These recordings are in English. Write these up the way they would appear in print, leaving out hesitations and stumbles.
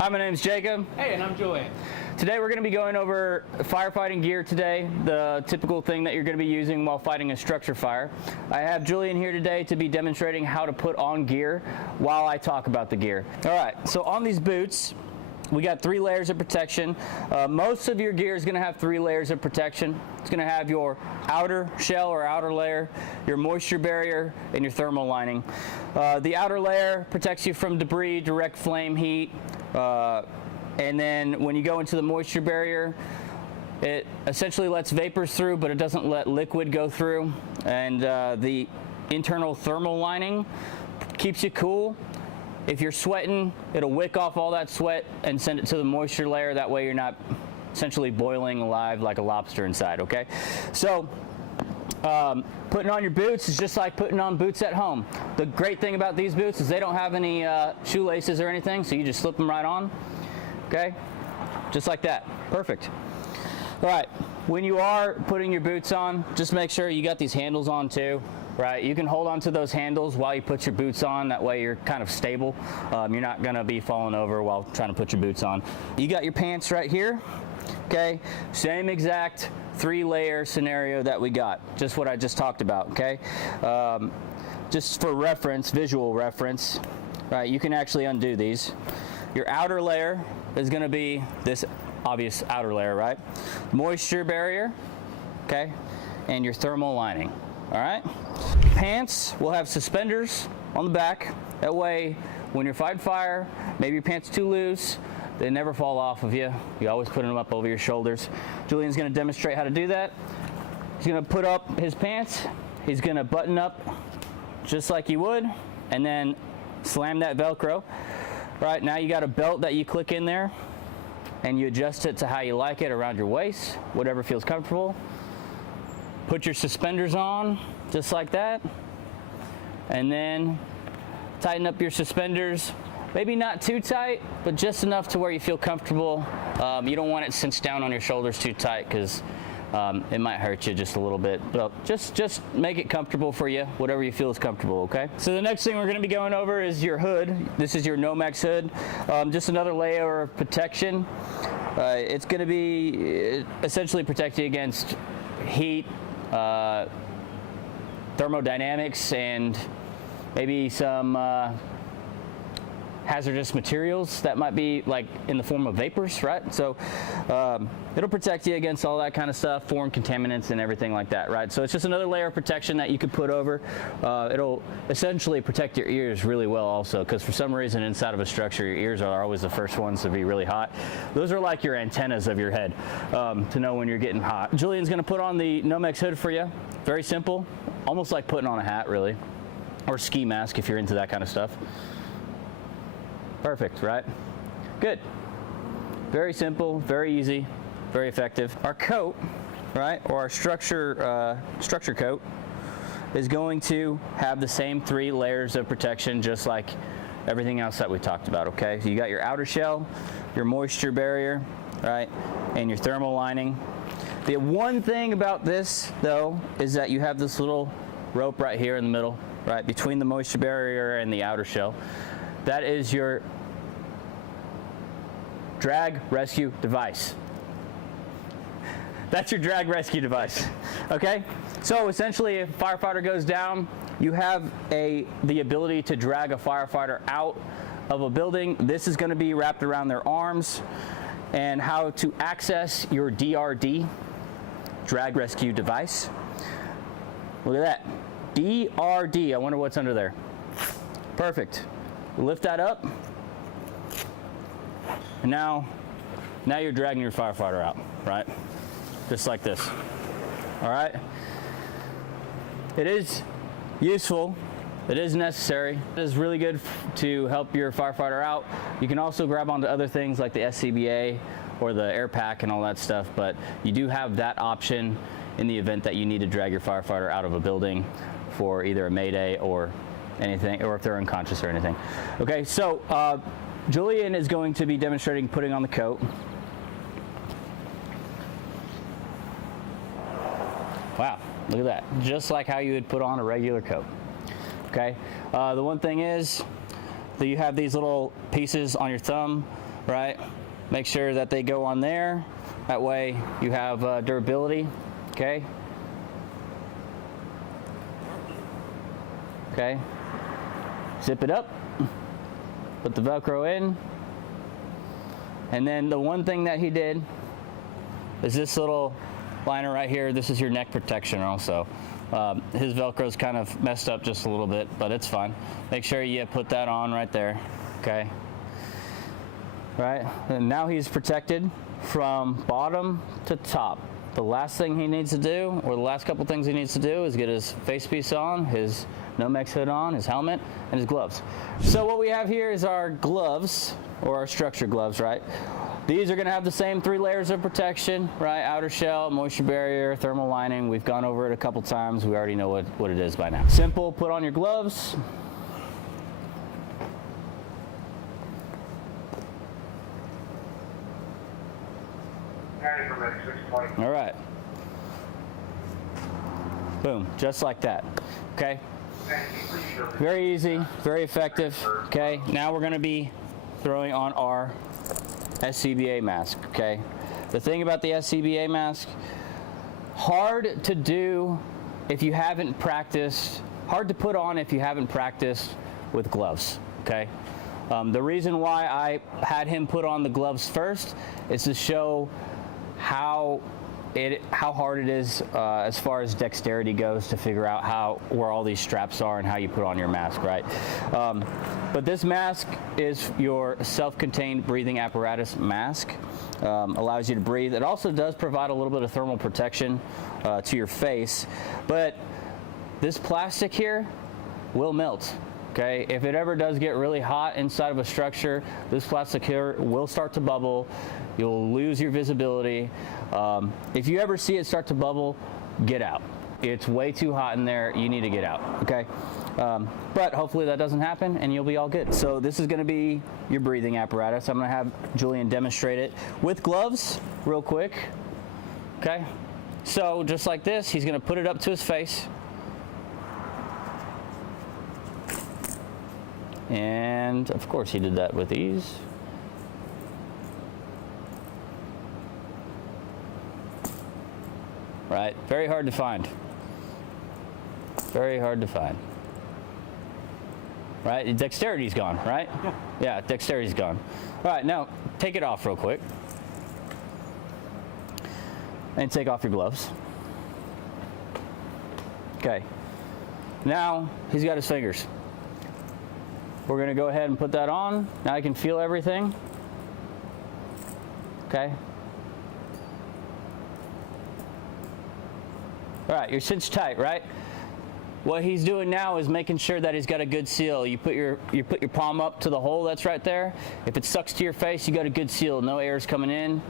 Hi, my name's Jacob. Hey, and I'm Julian. Today we're going to be going over firefighting gear today, the typical thing that you're going to be using while fighting a structure fire. I have Julian here today to be demonstrating how to put on gear while I talk about the gear. All right, so on these boots, we got 3 layers of protection. Most of your gear is going to have 3 layers of protection. It's going to have your outer shell or outer layer, your moisture barrier, and your thermal lining. The outer layer protects you from debris, direct flame, heat, and then when you go into the moisture barrier, it essentially lets vapors through, but it doesn't let liquid go through. And the internal thermal lining keeps you cool. If you're sweating, it'll wick off all that sweat and send it to the moisture layer. That way you're not essentially boiling alive like a lobster inside, okay? So putting on your boots is just like putting on boots at home. The great thing about these boots is they don't have any shoelaces or anything, so you just slip them right on, okay? Just like that. Perfect. All right, when you are putting your boots on, just make sure you got these handles on too. Right, you can hold on to those handles while you put your boots on. That way you're kind of stable. You're not gonna be falling over while trying to put your boots on. You got your pants right here, okay? Same exact 3-layer scenario that we got, just what I just talked about, okay? Just for reference, visual reference, right, you can actually undo these. Your outer layer is gonna be this obvious outer layer, right? Moisture barrier, okay? And your thermal lining. All right, pants will have suspenders on the back. That way, when you're fighting fire, maybe your pants too loose, they never fall off of you. You always put them up over your shoulders. Julian's gonna demonstrate how to do that. He's gonna put up his pants. He's gonna button up just like you would, and then slam that Velcro. Right, now you got a belt that you click in there, and you adjust it to how you like it around your waist, whatever feels comfortable. Put your suspenders on, just like that, and then tighten up your suspenders. Maybe not too tight, but just enough to where you feel comfortable. You don't want it cinched down on your shoulders too tight, because it might hurt you just a little bit. But just make it comfortable for you, whatever you feel is comfortable, okay? So the next thing we're gonna be going over is your hood. This is your Nomex hood. Just another layer of protection. It's gonna be essentially protect you against heat, thermodynamics, and maybe some hazardous materials that might be like in the form of vapors, right? So it'll protect you against all that kind of stuff, foreign contaminants and everything like that, right? So it's just another layer of protection that you could put over. It'll essentially protect your ears really well also, because for some reason inside of a structure, your ears are always the first ones to be really hot. Those are like your antennas of your head to know when you're getting hot. Julian's gonna put on the Nomex hood for you. Very simple, almost like putting on a hat really, or ski mask if you're into that kind of stuff. Perfect, right? Good. Very simple, very easy, very effective. Our coat, right, or our structure coat is going to have the same 3 layers of protection, just like everything else that we talked about, okay? So you got your outer shell, your moisture barrier, right, and your thermal lining. The one thing about this, though, is that you have this little rope right here in the middle, right, between the moisture barrier and the outer shell. That is your drag rescue device. That's your drag rescue device, okay? So essentially, if a firefighter goes down, you have the ability to drag a firefighter out of a building. This is gonna be wrapped around their arms, and how to access your DRD, drag rescue device. Look at that, DRD, I wonder what's under there. Perfect. Lift that up, and now you're dragging your firefighter out, right? Just like this, all right? It is useful, it is necessary, it is really good to help your firefighter out. You can also grab onto other things like the SCBA or the air pack and all that stuff, but you do have that option in the event that you need to drag your firefighter out of a building for either a mayday or anything, or if they're unconscious or anything. Okay, so Julian is going to be demonstrating putting on the coat. Wow, look at that. Just like how you would put on a regular coat. Okay, the one thing is that you have these little pieces on your thumb right? Make sure that they go on there. That way you have durability, okay? Okay. Zip it up, put the Velcro in, and then the one thing that he did is this little liner right here. This is your neck protection also. His Velcro's kind of messed up just a little bit, but it's fine. Make sure you put that on right there, okay? Right, and now he's protected from bottom to top. The last thing he needs to do, or the last couple things he needs to do, is get his face piece on, his Nomex hood on, his helmet, and his gloves. So what we have here is our gloves, or our structure gloves, right? These are going to have the same 3 layers of protection, right? Outer shell, moisture barrier, thermal lining. We've gone over it a couple times. We already know what it is by now. Simple, put on your gloves. All right. Boom, just like that, okay? Very easy, very effective, okay? Now we're gonna be throwing on our SCBA mask, okay? The thing about the SCBA mask, hard to do if you haven't practiced, hard to put on if you haven't practiced with gloves, okay? The reason why I had him put on the gloves first is to show how hard it is as far as dexterity goes to figure out where all these straps are and how you put on your mask, right? But this mask is your self-contained breathing apparatus mask. Allows you to breathe. It also does provide a little bit of thermal protection to your face, but this plastic here will melt. Okay, if it ever does get really hot inside of a structure, this plastic here will start to bubble. You'll lose your visibility. If you ever see it start to bubble, get out. It's way too hot in there. You need to get out, okay? But hopefully that doesn't happen and you'll be all good. So this is gonna be your breathing apparatus. I'm gonna have Julian demonstrate it with gloves real quick, okay? So just like this, he's gonna put it up to his face. And of course he did that with ease. Right, very hard to find. Very hard to find. Right, dexterity's gone, right? Yeah, dexterity's gone. All right, now take it off real quick. And take off your gloves. Okay, now he's got his fingers. We're gonna go ahead and put that on. Now I can feel everything. Okay. All right, you're cinched tight, right? What he's doing now is making sure that he's got a good seal. You put your palm up to the hole that's right there. If it sucks to your face, you got a good seal. No air's coming in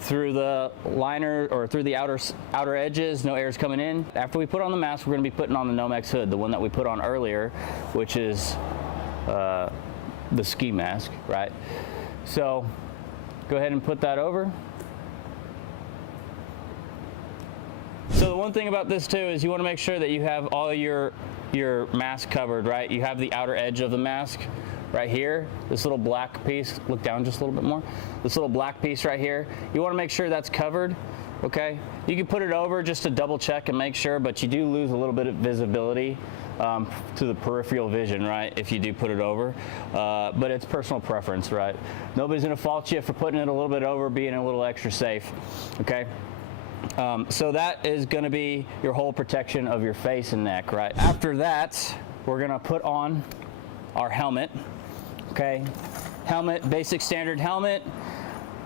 through the liner or through the outer edges. No air's coming in. After we put on the mask, we're going to be putting on the Nomex hood, the one that we put on earlier, which is the ski mask, right? So go ahead and put that over. So the one thing about this too is you want to make sure that you have all your mask covered, right? You have the outer edge of the mask right here, this little black piece. Look down just a little bit more. This little black piece right here. You want to make sure that's covered, okay? You can put it over just to double check and make sure, but you do lose a little bit of visibility to the peripheral vision, right, if you do put it over. But it's personal preference, right? Nobody's going to fault you for putting it a little bit over, being a little extra safe, okay? So that is going to be your whole protection of your face and neck, right? After that, we're going to put on our helmet, okay? Helmet, basic standard helmet.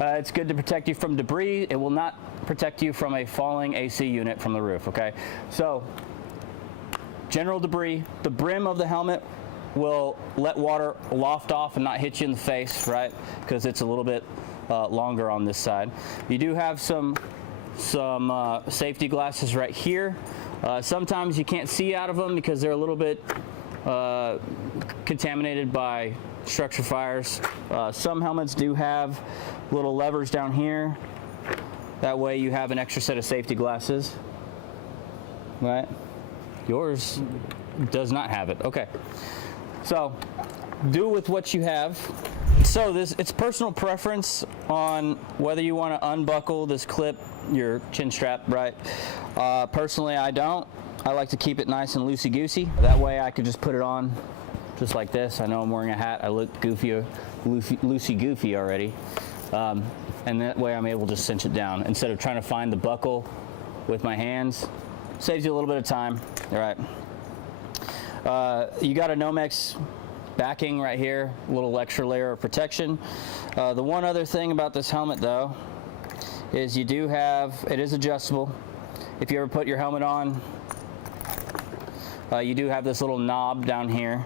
It's good to protect you from debris. It will not protect you from a falling AC unit from the roof, okay? So, general debris, the brim of the helmet will let water loft off and not hit you in the face, right? Because it's a little bit longer on this side. You do have some safety glasses right here. Sometimes you can't see out of them because they're a little bit contaminated by structure fires. Some helmets do have little levers down here. That way you have an extra set of safety glasses, right? Yours does not have it. Okay. So do with what you have. So it's personal preference on whether you want to unbuckle this clip, your chin strap, right? Personally, I don't. I like to keep it nice and loosey-goosey. That way I could just put it on just like this. I know I'm wearing a hat. I look loosey-goofy already. And that way I'm able to cinch it down instead of trying to find the buckle with my hands. Saves you a little bit of time. All right. You got a Nomex backing right here, a little extra layer of protection. The one other thing about this helmet though is it is adjustable. If you ever put your helmet on, you do have this little knob down here.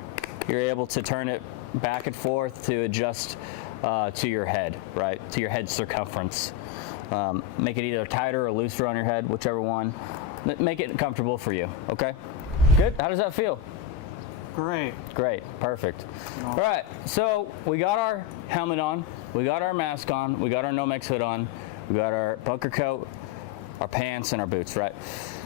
You're able to turn it back and forth to adjust to your head, right? To your head circumference. Make it either tighter or looser on your head, whichever one. Make it comfortable for you, okay? Good, how does that feel? Great. Great, perfect. All right, so we got our helmet on, we got our mask on, we got our Nomex hood on, we got our bunker coat, our pants, and our boots, right?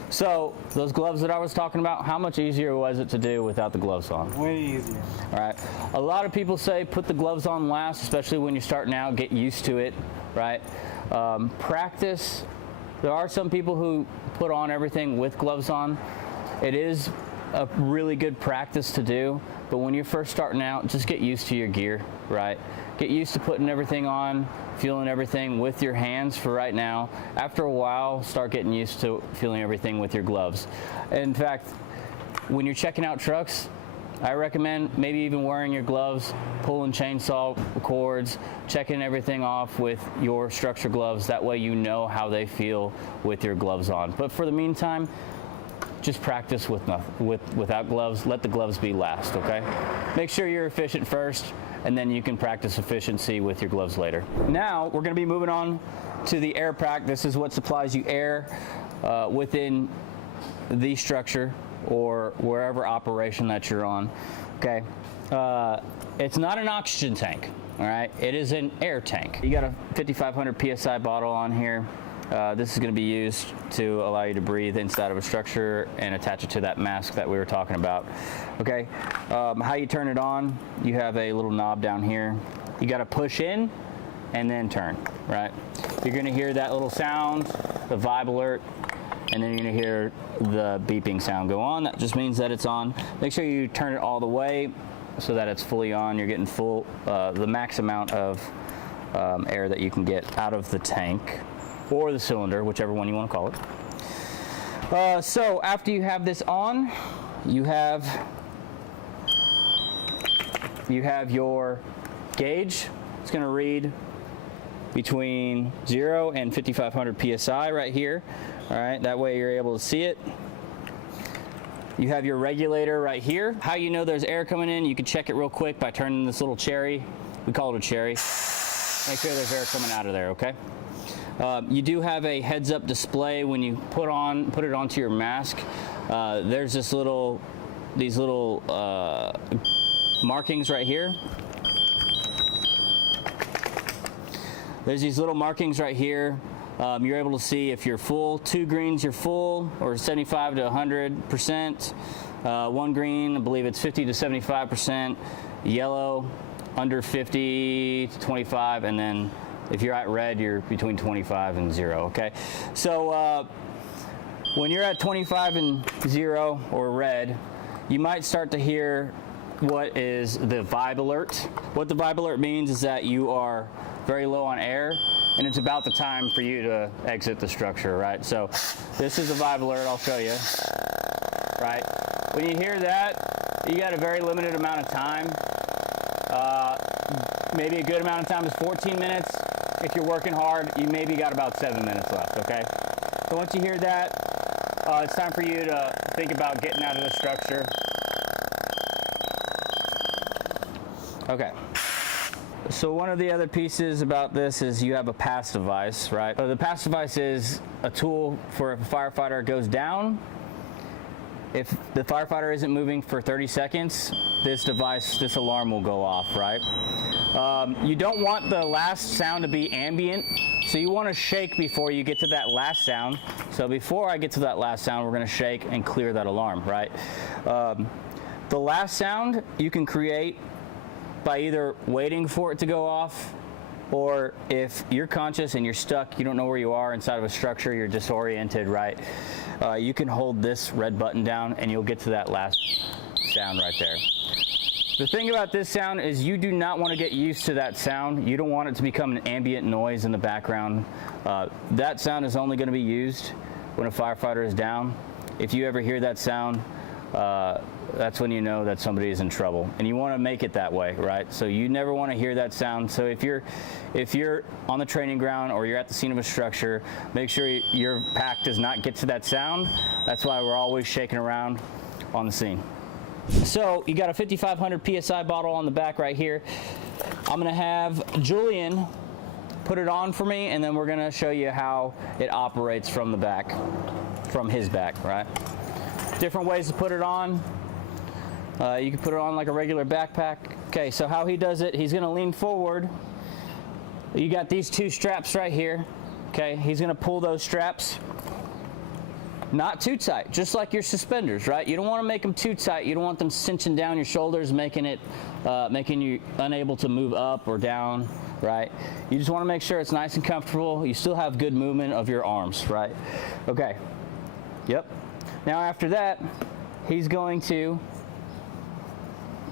So those gloves that I was talking about, how much easier was it to do without the gloves on? Way easier. All right. A lot of people say put the gloves on last, especially when you're starting out, get used to it, right? Practice. There are some people who put on everything with gloves on. It is a really good practice to do, but when you're first starting out, just get used to your gear, right? Get used to putting everything on, feeling everything with your hands for right now. After a while, start getting used to feeling everything with your gloves. In fact, when you're checking out trucks, I recommend maybe even wearing your gloves, pulling chainsaw cords, checking everything off with your structure gloves. That way you know how they feel with your gloves on. But for the meantime, just practice without gloves. Let the gloves be last, okay? Make sure you're efficient first, and then you can practice efficiency with your gloves later. Now, we're gonna be moving on to the air pack. This is what supplies you air within the structure or wherever operation that you're on, okay? It's not an oxygen tank, all right? It is an air tank. You got a 5,500 PSI bottle on here. This is going to be used to allow you to breathe inside of a structure and attach it to that mask that we were talking about. Okay, how you turn it on, you have a little knob down here. You got to push in and then turn, right? You're going to hear that little sound, the vibe alert, and then you're going to hear the beeping sound go on. That just means that it's on. Make sure you turn it all the way so that it's fully on. You're getting full, the max amount of air that you can get out of the tank or the cylinder, whichever one you want to call it. So after you have this on, you have your gauge. It's going to read between 0 and 5,500 PSI right here. All right, that way you're able to see it. You have your regulator right here. How you know there's air coming in, you can check it real quick by turning this little cherry. We call it a cherry. Make sure there's air coming out of there, okay? You do have a heads-up display when you put it onto your mask. There's these little markings right here. There's these little markings right here. You're able to see if you're full. 2 greens, you're full, or 75 to 100%. 1 green, I believe it's 50 to 75%. Yellow, under 50 to 25, and then if you're at red, you're between 25 and 0, okay? So when you're at 25 and 0 or red, you might start to hear what is the vibe alert. What the vibe alert means is that you are very low on air and it's about the time for you to exit the structure, right? So this is a vibe alert, I'll show you, right? When you hear that, you got a very limited amount of time. Maybe a good amount of time is 14 minutes. If you're working hard, you maybe got about 7 minutes left, okay? So once you hear that, it's time for you to think about getting out of the structure. Okay. So one of the other pieces about this is you have a pass device, right? So the pass device is a tool for if a firefighter goes down. If the firefighter isn't moving for 30 seconds, this alarm will go off, right? You don't want the last sound to be ambient, so you want to shake before you get to that last sound. So before I get to that last sound, we're going to shake and clear that alarm, right? The last sound you can create by either waiting for it to go off, or if you're conscious and you're stuck, you don't know where you are inside of a structure, you're disoriented, right? You can hold this red button down and you'll get to that last sound right there. The thing about this sound is you do not want to get used to that sound. You don't want it to become an ambient noise in the background. That sound is only going to be used when a firefighter is down. If you ever hear that sound, that's when you know that somebody is in trouble, and you want to make it that way, right? So you never want to hear that sound. So if you're on the training ground or you're at the scene of a structure, make sure your pack does not get to that sound. That's why we're always shaking around on the scene. So you got a 5,500 PSI bottle on the back right here. I'm gonna have Julian put it on for me, and then we're gonna show you how it operates from the back, from his back, right? Different ways to put it on. You can put it on like a regular backpack. Okay, so how he does it, he's gonna lean forward. You got these two straps right here. Okay, he's gonna pull those straps. Not too tight, just like your suspenders, right? You don't want to make them too tight. You don't want them cinching down your shoulders, making you unable to move up or down, right? You just want to make sure it's nice and comfortable. You still have good movement of your arms, right? Okay. Yep. Now after that, he's going to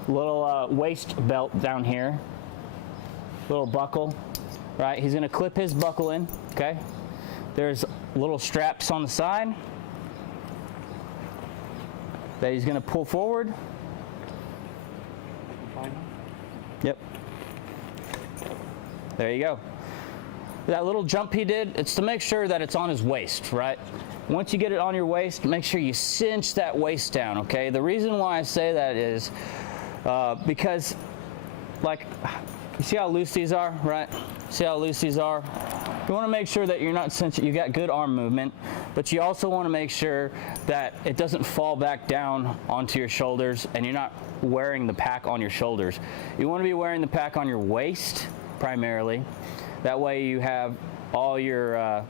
little waist belt down here, little buckle, right? He's going to clip his buckle in. Okay. There's little straps on the side that he's going to pull forward. Yep. There you go. That little jump he did, it's to make sure that it's on his waist, right? Once you get it on your waist, make sure you cinch that waist down, okay? The reason why I say that is because, like, you see how loose these are, right? See how loose these are? You want to make sure that you're not cinching, you got good arm movement, but you also want to make sure that it doesn't fall back down onto your shoulders and you're not wearing the pack on your shoulders. You want to be wearing the pack on your waist primarily. That way you have all your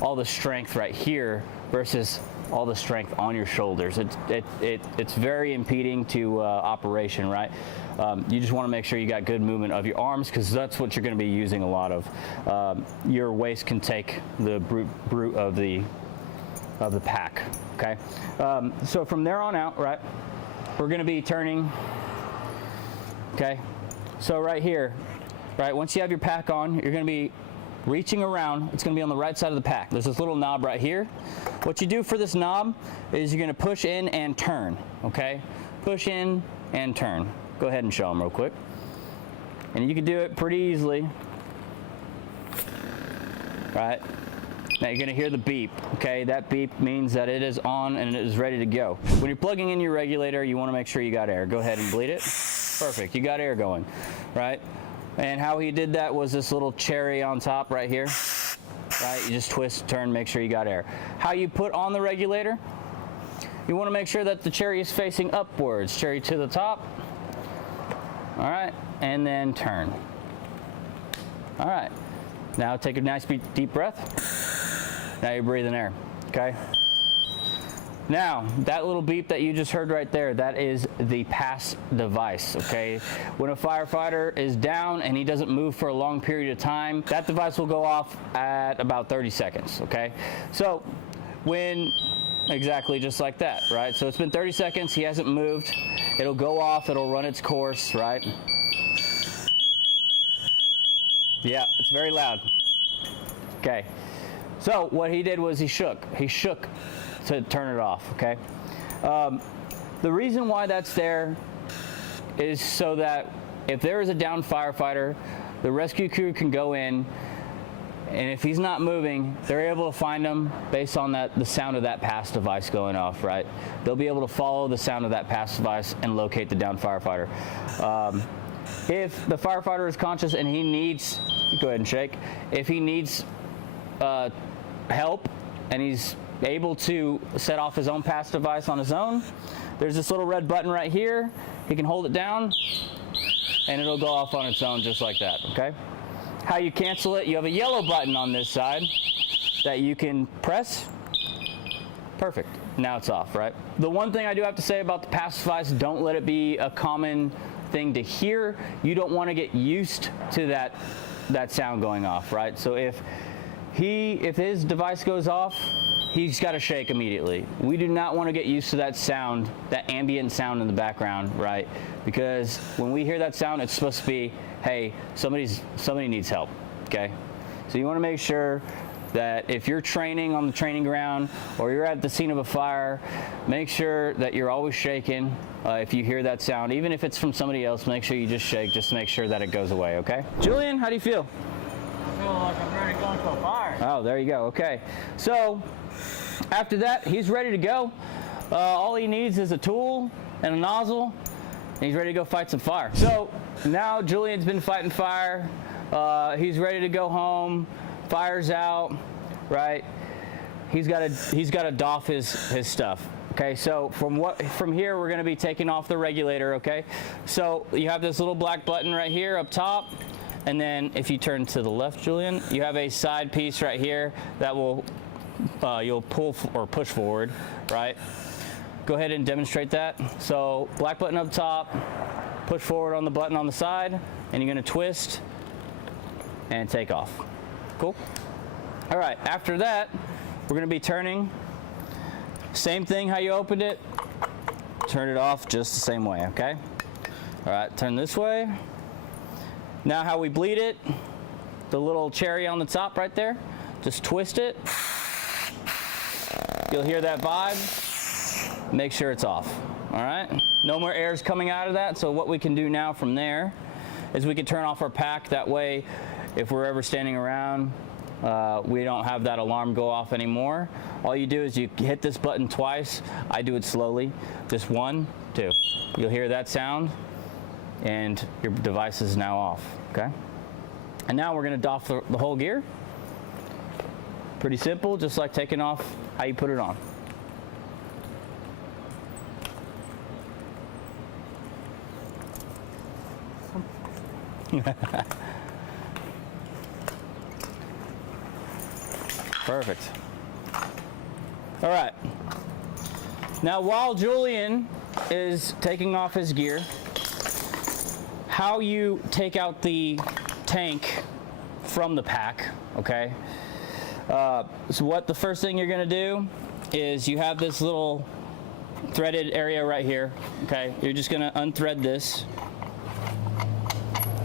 all the strength right here versus all the strength on your shoulders. It's very impeding to operation, right? You just want to make sure you got good movement of your arms, because that's what you're going to be using a lot of. Your waist can take the brute of the pack. Okay, so from there on out, right, we're going to be turning. Okay, so right here, right, once you have your pack on, you're going to be reaching around. It's going to be on the right side of the pack. There's this little knob right here. What you do for this knob is you're going to push in and turn. Okay, push in and turn. Go ahead and show them real quick. And you can do it pretty easily. Right? Now you're going to hear the beep. Okay, that beep means that it is on and it is ready to go. When you're plugging in your regulator, you want to make sure you got air. Go ahead and bleed it. Perfect. You got air going. Right? And how he did that was this little cherry on top right here. Right? You just twist, turn, make sure you got air. How you put on the regulator? You want to make sure that the cherry is facing upwards. Cherry to the top. All right, and then turn. All right, now take a nice deep breath. Now you're breathing air, okay? Now, that little beep that you just heard right there, that is the pass device, okay? When a firefighter is down and he doesn't move for a long period of time, that device will go off at about 30 seconds, okay? So, exactly just like that, right? So it's been 30 seconds, he hasn't moved. It'll go off, it'll run its course, right? Yeah, it's very loud. Okay, so what he did was he shook to turn it off, okay? The reason why that's there is so that if there is a downed firefighter, the rescue crew can go in, and if he's not moving, they're able to find him based on the sound of that pass device going off, right? They'll be able to follow the sound of that pass device and locate the downed firefighter. If the firefighter is conscious and he needs, go ahead and shake, if he needs help and he's able to set off his own pass device on his own, there's this little red button right here. He can hold it down and it'll go off on its own just like that, okay? How you cancel it, you have a yellow button on this side that you can press Perfect. Now it's off, right? The one thing I do have to say about the pacifies, don't let it be a common thing to hear. You don't want to get used to that sound going off, right? So if his device goes off, he's got to shake immediately. We do not want to get used to that sound, that ambient sound in the background, right? Because when we hear that sound, it's supposed to be, hey, somebody needs help, okay? So you want to make sure that if you're training on the training ground or you're at the scene of a fire, make sure that you're always shaking. If you hear that sound, even if it's from somebody else, make sure you just shake, just to make sure that it goes away, okay? Julian, how do you feel? I feel like I'm ready to go into a fire. Oh, there you go, okay. So after that, he's ready to go. All he needs is a tool and a nozzle, and he's ready to go fight some fire. So now Julian's been fighting fire. He's ready to go home. Fire's out, right? He's got to doff his stuff. Okay, so from here we're going to be taking off the regulator. Okay, so you have this little black button right here up top, and then if you turn to the left, Julian, you have a side piece right here that will you'll pull or push forward, right? Go ahead and demonstrate that. So black button up top, push forward on the button on the side, and you're going to twist and take off. Cool. All right, after that, we're going to be turning. Same thing how you opened it. Turn it off just the same way, okay? All right, turn this way. Now how we bleed it, the little cherry on the top right there, just twist it. You'll hear that vibe. Make sure it's off, all right? No more air's coming out of that, so what we can do now from there is we can turn off our pack. That way, if we're ever standing around, we don't have that alarm go off anymore. All you do is you hit this button twice. I do it slowly. Just 1, 2. You'll hear that sound, and your device is now off, okay? And now we're gonna doff the whole gear. Pretty simple, just like taking off how you put it on. Perfect. All right. Now, while Julian is taking off his gear, how you take out the tank from the pack, okay? So what the first thing you're gonna do is you have this little threaded area right here, okay? You're just gonna unthread this,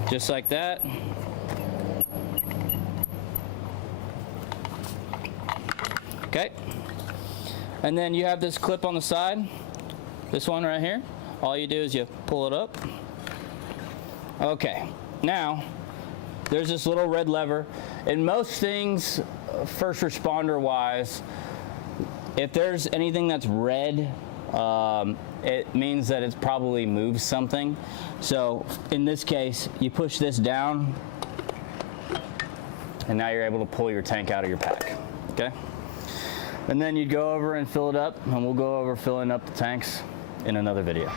just like that. Okay, and then you have this clip on the side, this one right here. All you do is you pull it up. Okay, now there's this little red lever. In most things, first responder wise, if there's anything that's red, it means that it's probably moved something. So in this case, you push this down, and now you're able to pull your tank out of your pack, okay? And then you'd go over and fill it up, and we'll go over filling up the tanks in another video.